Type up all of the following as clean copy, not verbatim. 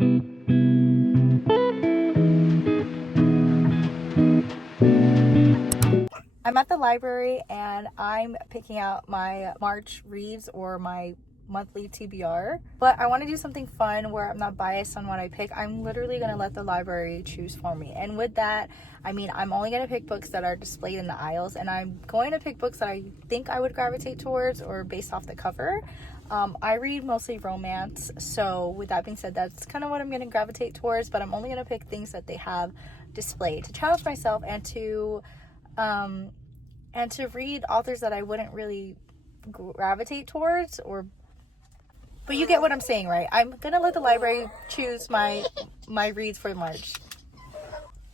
I'm at the library and I'm picking out my March reads or my monthly TBR, but I want to do something fun where I'm not biased on what I pick. I'm literally going to let the library choose for me, and with that I mean I'm only going to pick books that are displayed in the aisles, and I'm going to pick books that I think I would gravitate towards or based off the cover. I read mostly romance, so with that being said, that's kind of what I'm going to gravitate towards, but I'm only going to pick things that they have displayed to challenge myself and to read authors that I wouldn't really gravitate towards, but you get what I'm saying, right? I'm gonna let the library choose my reads for March.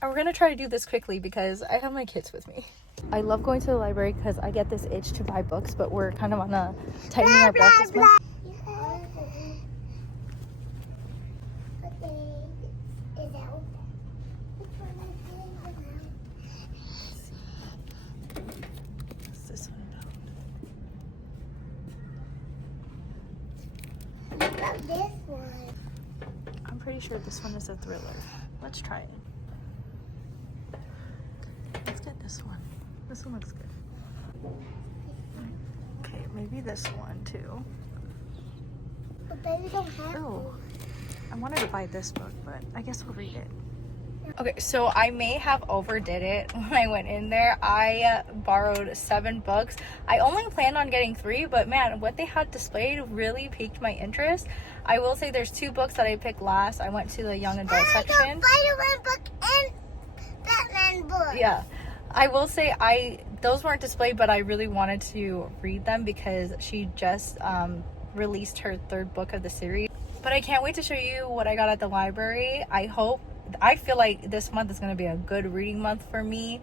And we're gonna try to do this quickly because I have my kids with me. I love going to the library because I get this itch to buy books, but we're kind of on a tightening our belt this month. This one. I'm pretty sure this one is a thriller. Let's try it. Let's get this one. This one looks good. Okay, maybe this one too. But baby don't have Oh, I wanted to buy this book, but I guess we'll read it. Okay, so I may have overdid it when I went in there. I borrowed 7 books. I only planned on getting 3, but man, what they had displayed really piqued my interest. I will say there's 2 books that I picked last. I went to the young adult section. Spider-Man book and Batman book. Yeah, I will say those weren't displayed, but I really wanted to read them because she just released her 3rd book of the series. But I can't wait to show you what I got at the library. I feel like this month is going to be a good reading month for me,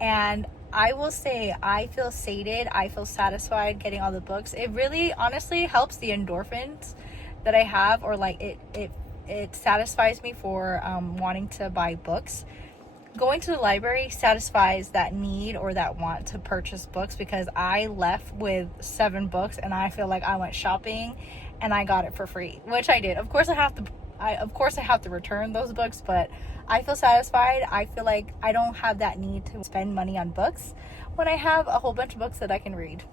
and I will say I feel sated. I feel satisfied getting all the books. It really honestly helps the endorphins that I have, or like it satisfies me for wanting to buy books. Going to the library satisfies that need or that want to purchase books, because I left with 7 books and I feel like I went shopping and I got it for free, which I did. Of course I have to return those books, but I feel satisfied. I feel like I don't have that need to spend money on books when I have a whole bunch of books that I can read.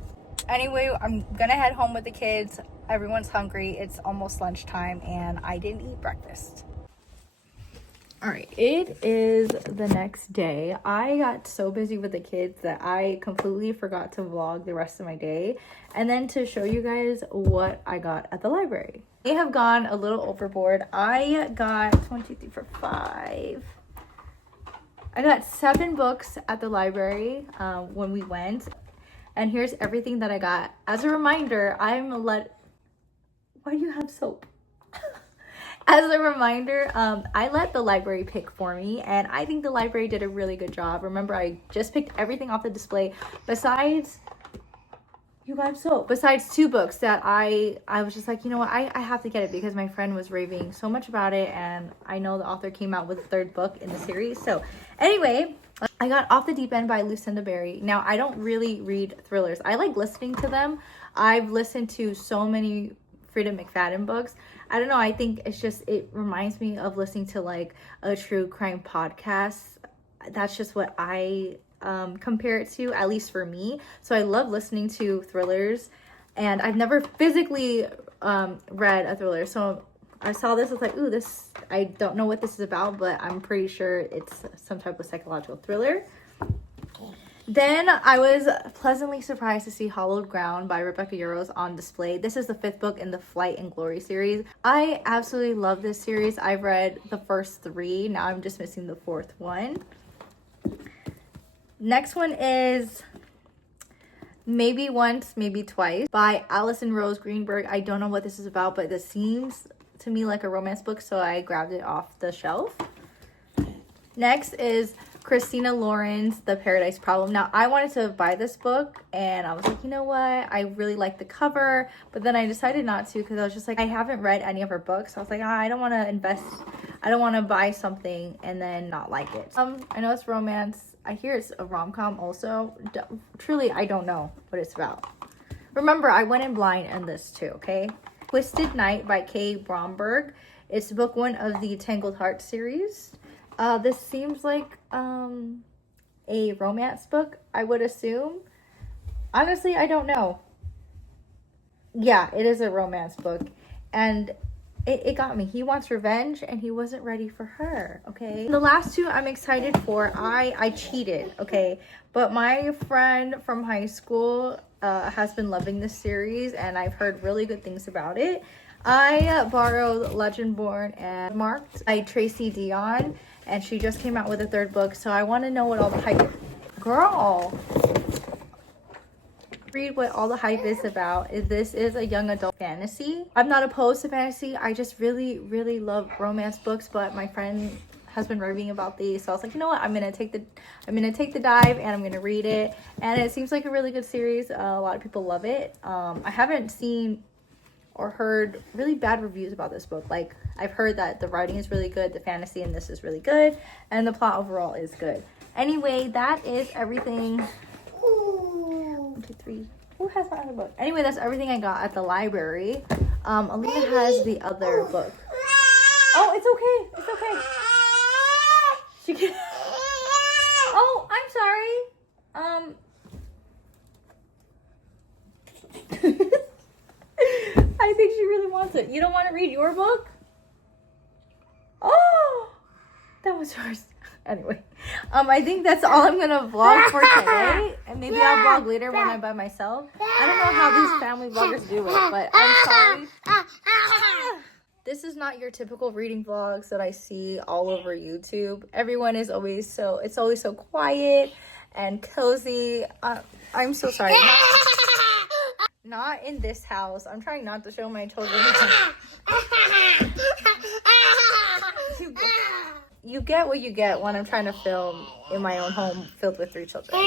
Anyway, I'm gonna head home with the kids. Everyone's hungry. It's almost lunchtime and I didn't eat breakfast. All right, it is the next day. I got so busy with the kids that I completely forgot to vlog the rest of my day and then to show you guys what I got at the library. They have gone a little overboard. I got 1, 2, 3, 4, 5. I got 7 books at the library when we went, and here's everything that I got. As a reminder, why do you have soap? As a reminder, I let the library pick for me, and I think the library did a really good job. Remember, I just picked everything off the display besides 2 books that I was just like, you know what, I have to get it because my friend was raving so much about it, and I know the author came out with a 3rd book in the series. So anyway, I got Off the Deep End by Lucinda Berry. Now, I don't really read thrillers. I like listening to them. I've listened to so many Freida McFadden books. I don't know, I think it's just, it reminds me of listening to like a true crime podcast. That's just what I compare it to, at least for me. So I love listening to thrillers, and I've never physically read a thriller. So I saw this, I was like, ooh, this, I don't know what this is about, but I'm pretty sure it's some type of psychological thriller. Then I was pleasantly surprised to see Hollowed Ground by Rebecca Yarros on display. This is the 5th book in the Flight and Glory series. I absolutely love this series. I've read the first 3. Now I'm just missing the 4th one. Next one is Maybe Once, Maybe Twice by Alison Rose Greenberg. I don't know what this is about, but this seems to me like a romance book, so I grabbed it off the shelf. Next is Christina Lauren's The Paradise Problem. Now, I wanted to buy this book, and I was like, you know what? I really like the cover, but then I decided not to because I was just like, I haven't read any of her books. So I was like, I don't want to invest. I don't want to buy something and then not like it. I know it's romance. I hear it's a rom-com also. Truly, I don't know what it's about. Remember, I went in blind on this too, okay? Twisted Night by Kay Bromberg. It's book 1 of the Tangled Heart series. This seems like a romance book, I would assume. Honestly, I don't know. Yeah, it is a romance book. And it got me. He wants revenge and he wasn't ready for her, okay? The last 2 I'm excited for. I cheated, okay? But my friend from high school has been loving this series and I've heard really good things about it. I borrowed Legendborn and Marked by Tracy Deonn, and she just came out with a 3rd book, so I want to know what all the hype... Girl! Read what all the hype is about. This is a young adult fantasy. I'm not opposed to fantasy. I just really love romance books, but my friend has been raving about these, so I was like, you know what, I'm gonna take the dive and I'm gonna read it. And it seems like a really good series. A lot of people love it. I haven't seen or heard really bad reviews about this book. Like, I've heard that the writing is really good, the fantasy in this is really good, and the plot overall is good. Anyway, that is everything. 1, 2, 3. Who has my other book? Anyway, that's everything I got at the library. Alina has the other book. Oh, it's okay. It's okay. She can... Oh, I'm sorry. I think she really wants it. You don't want to read your book? Oh, that was yours. Anyway, I think that's all I'm gonna vlog for today, and maybe I'll vlog later when I'm by myself. I don't know how these family vloggers do it, but I'm sorry. This is not your typical reading vlogs that I see all over YouTube. Everyone is always it's always so quiet and cozy. I'm so sorry. Not in this house. I'm trying not to show my children. You get what you get when I'm trying to film in my own home filled with 3 children.